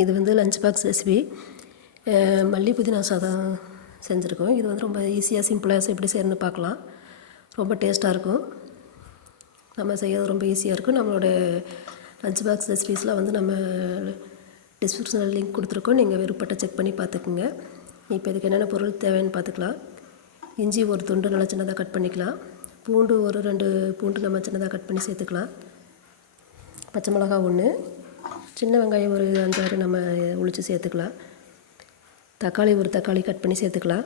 இது வந்து lunch box recipe மல்லி புதினா சாதம் செஞ்சுருக்கோம். இது வந்து ரொம்ப ஈஸியாக சிம்பிளாக எப்படி செய்யணும்னு பார்க்கலாம். ரொம்ப டேஸ்ட்டாக இருக்கும். நம்ம செய்யறது ரொம்ப ஈஸியாக இருக்கும். நம்மளோட லஞ்ச் பாக்ஸ் ரெசிபீஸ்லாம் வந்து நம்ம டிஸ்கிரிப்ஷனில் லிங்க் கொடுத்துருக்கோம். நீங்கள் விருப்பப்பட்ட செக் பண்ணி பார்த்துக்குங்க. இப்போ இதுக்கு என்னென்ன பொருள் தேவைன்னு பார்த்துக்கலாம். இஞ்சி ஒரு துண்டு நல்லா சின்னதாக கட் பண்ணிக்கலாம். பூண்டு ஒரு ரெண்டு பூண்டு நம்ம சின்னதாக கட் பண்ணி சேர்த்துக்கலாம். பச்சை மிளகா ஒன்று சின்ன வெங்காயம் ஒரு அஞ்சாறு நம்ம ஒழித்து சேர்த்துக்கலாம். தக்காளி ஒரு தக்காளி கட் பண்ணி சேர்த்துக்கலாம்.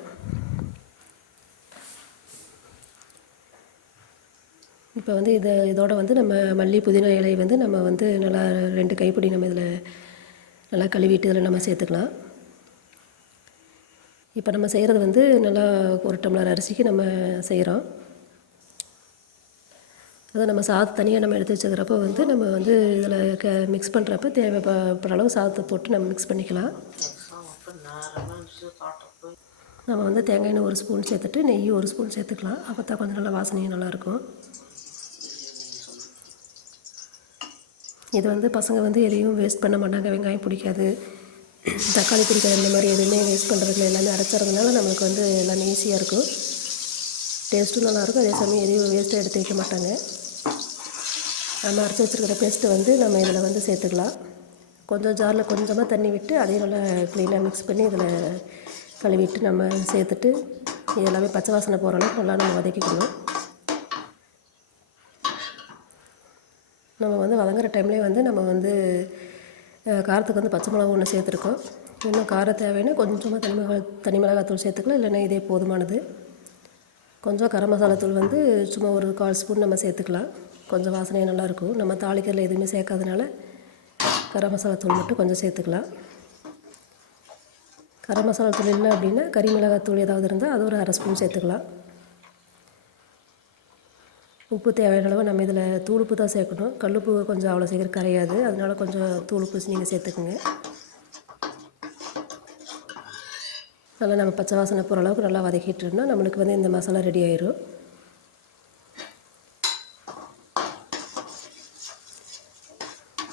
இப்போ வந்து இதை இதோட வந்து நம்ம மல்லி புதினா இலை வந்து நம்ம வந்து நல்லா ரெண்டு கைப்பிடி நம்ம இதில் நல்லா கழுவிட்டு இதில் நம்ம சேர்த்துக்கலாம். இப்போ நம்ம செய்கிறது வந்து நல்லா ஒரு டம்ளர் அரிசிக்கு நம்ம செய்கிறோம் அதை நம்ம சாதம் தனியாக நம்ம எடுத்து வச்சுக்கிறப்ப வந்து நம்ம வந்து இதில் க மிக்ஸ் பண்ணுறப்ப தேவைப்படுற அளவு சாதத்தை போட்டு நம்ம மிக்ஸ் பண்ணிக்கலாம். நம்ம வந்து தேங்காய் எண்ணெய் ஒரு ஸ்பூன் சேர்த்துட்டு நெய் ஒரு ஸ்பூன் சேர்த்துக்கலாம். அப்போ தான் கொஞ்சம் நல்லா வாசனையும் நல்லாயிருக்கும். இது வந்து பசங்க வந்து எதையும் வேஸ்ட் பண்ண மாட்டாங்க. வெங்காயம் பிடிக்காது. தக்காளி பிடிக்காது. இந்த மாதிரி எதுவுமே வேஸ்ட் பண்ணுறதுல எல்லாமே அரைச்சறதுனால நம்மளுக்கு வந்து எல்லாமே ஈஸியாக இருக்கும். டேஸ்ட்டும் நல்லாயிருக்கும். அதே சமயம் எதையும் வேஸ்ட்டாக எடுத்து வைக்க மாட்டாங்க. நம்ம அரைச்சி வச்சுருக்கிற பேஸ்ட்டு வந்து நம்ம இதில் வந்து சேர்த்துக்கலாம். கொஞ்சம் ஜாரில் கொஞ்சமாக தண்ணி விட்டு அதையும் நல்லா க்ளீனாக மிக்ஸ் பண்ணி இதில் கழுவிட்டு நம்ம சேர்த்துட்டு இது எல்லாமே பச்சை வாசனை போகிற அளவுக்கு நல்லா நம்ம வதக்கிக்கணும். நம்ம வந்து வதங்குற டைம்லேயே வந்து நம்ம வந்து காரத்துக்கு வந்து பச்சை மிளகா ஒன்று சேர்த்துருக்கோம். இன்னும் காரம் தேவைன்னா கொஞ்சமாக தனி மிளகா தனி மிளகாத்தூள் சேர்த்துக்கலாம். இல்லைன்னா இதே போதுமானது. கொஞ்சம் கரம் மசாலா தூள் வந்து சும்மா ஒரு கால் ஸ்பூன் நம்ம சேர்த்துக்கலாம். கொஞ்சம் வாசனையாக நல்லாயிருக்கும். நம்ம தாளிக்கிறதுல எதுவுமே சேர்க்காதனால கரம் மசாலா தூள் மட்டும் கொஞ்சம் சேர்த்துக்கலாம். கரம் மசாலா தூள் இல்லை அப்படின்னா கறி மிளகாய் தூள் ஏதாவது இருந்தால் அது ஒரு அரை ஸ்பூன் சேர்த்துக்கலாம். உப்பு தேவையான அளவு நம்ம இதில் தூளுப்பு தான் சேர்க்கணும். கல்லுப்பு கொஞ்சம் அவ்வளோ சீக்கிரம் கரையாது. அதனால கொஞ்சம் தூளுப்பு நீங்கள் சேர்த்துக்குங்க. நல்லா நம்ம பச்சை வாசனை போகிற அளவுக்கு நல்லா வதக்கிட்டோம்னா நம்மளுக்கு வந்து இந்த மசாலா ரெடி ஆயிரும்.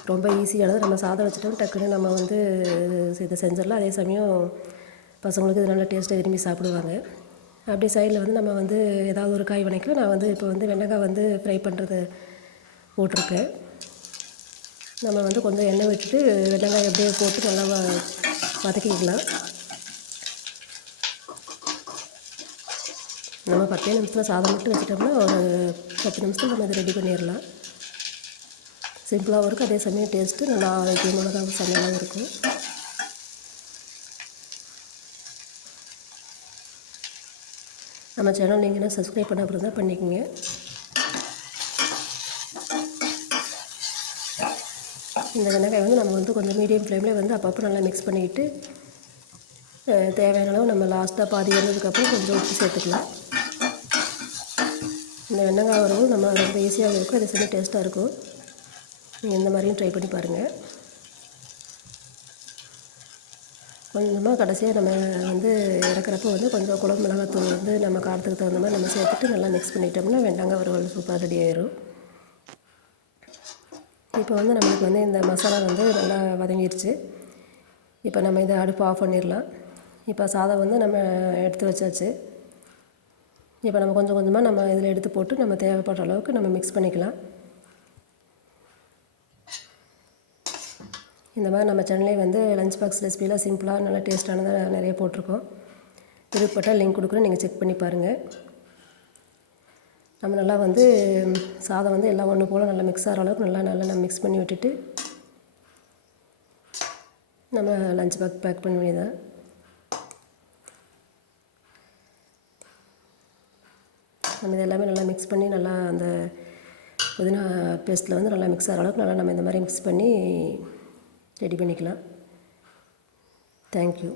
ரொம்ப ஈஸியானது நம்ம சாதம் வச்சுட்டோம் டக்குன்னு நம்ம வந்து இதை செஞ்சிடலாம். அதே சமயம் பசங்களுக்கு இது நல்லா டேஸ்ட்டாக விரும்பி சாப்பிடுவாங்க. அப்படி சைடில் வந்து நம்ம வந்து ஏதாவது ஒரு காய் வணக்கம் நான் வந்து இப்போ வந்து வெண்டைக்காய் வந்து ஃப்ரை பண்ணுறது போட்டிருக்கேன். நம்ம வந்து கொஞ்சம் எண்ணெய் விட்டுட்டு வெண்டைக்காய் அப்படியே போட்டு நல்லா வ- வதக்கிக்கலாம். நம்ம பத்தே நிமிஷத்தில் சாதம் மட்டும் வச்சிட்டோம்னா ஒரு பத்து நிமிஷத்தில் நம்ம இதை ரெடி பண்ணிடலாம். சிம்பிளாகவும் இருக்கும் அதே சமயம் டேஸ்ட்டு நல்லா ஆரோக்கியமானதாகவும் சமையலாகவும் இருக்கும். நம்ம சேனல் நீங்கள் என்ன சப்ஸ்கிரைப் பண்ண அப்புறம் தான் பண்ணிக்கோங்க. இந்த வெண்டைக்காய் வந்து நம்ம வந்து கொஞ்சம் மீடியம் ஃப்ளேமில் வந்து அப்பப்போ நல்லா மிக்ஸ் பண்ணிக்கிட்டு தேவையான அளவு நம்ம லாஸ்ட்டாக பாதி வந்ததுக்கப்புறம் கொஞ்சம் உப்பு சேர்த்துக்கலாம். இந்த வெண்டைக்காய் வரவும் நம்ம ரொம்ப ஈஸியாக இருக்கும். அதே சமயம் டேஸ்ட்டாக இருக்கும். நீங்கள் இந்த மாதிரியும் ட்ரை பண்ணி பாருங்கள் கொஞ்சமாக கடைசியாக நம்ம வந்து இறக்குறப்ப வந்து கொஞ்சம் குழம்பு மிளகாத்தூள் வந்து நம்ம காரத்துக்கு தகுந்த மாதிரி நம்ம சேர்த்துட்டு நல்லா மிக்ஸ் பண்ணிட்டோம்னா வெண்டங்காய் வறுவல் சூப்பராக ரெடி ஆயிரும். இப்போ வந்து நம்மளுக்கு வந்து இந்த மசாலா வந்து நல்லா வதங்கிடுச்சு இப்போ நம்ம இதை அடுப்பு ஆஃப் பண்ணிடலாம். இப்போ சாதம் வந்து நம்ம எடுத்து வச்சாச்சு. இப்போ நம்ம கொஞ்சம் கொஞ்சமாக நம்ம இதில் எடுத்து போட்டு நம்ம தேவைப்படுற அளவுக்கு நம்ம மிக்ஸ் பண்ணிக்கலாம். இந்த மாதிரி நம்ம சென்னையில் வந்து லஞ்ச் பாக்ஸ் ரெசிபிலாம் சிம்பிளாக நல்லா டேஸ்ட்டானதாக நிறைய போட்டிருக்கோம். விருப்பப்பட்டால் லிங்க் கொடுக்குறேன் நீங்கள் செக் பண்ணி பாருங்கள் நம்ம நல்லா வந்து சாதம் வந்து எல்லாம் ஒன்று போல் நல்லா மிக்ஸ் ஆகிற அளவுக்கு நல்லா நல்லா நம்ம மிக்ஸ் பண்ணி விட்டுட்டு நம்ம லஞ்ச் பேக் பேக் பண்ண வேண்டியதான் நம்ம இது எல்லாமே நல்லா மிக்ஸ் பண்ணி நல்லா அந்த புதினா பேஸ்ட்டில் வந்து நல்லா மிக்ஸ் ஆகிற அளவுக்கு நல்லா நம்ம இந்த மாதிரி மிக்ஸ் பண்ணி ரெடி பண்ணிக்கலாம். தேங்க்யூ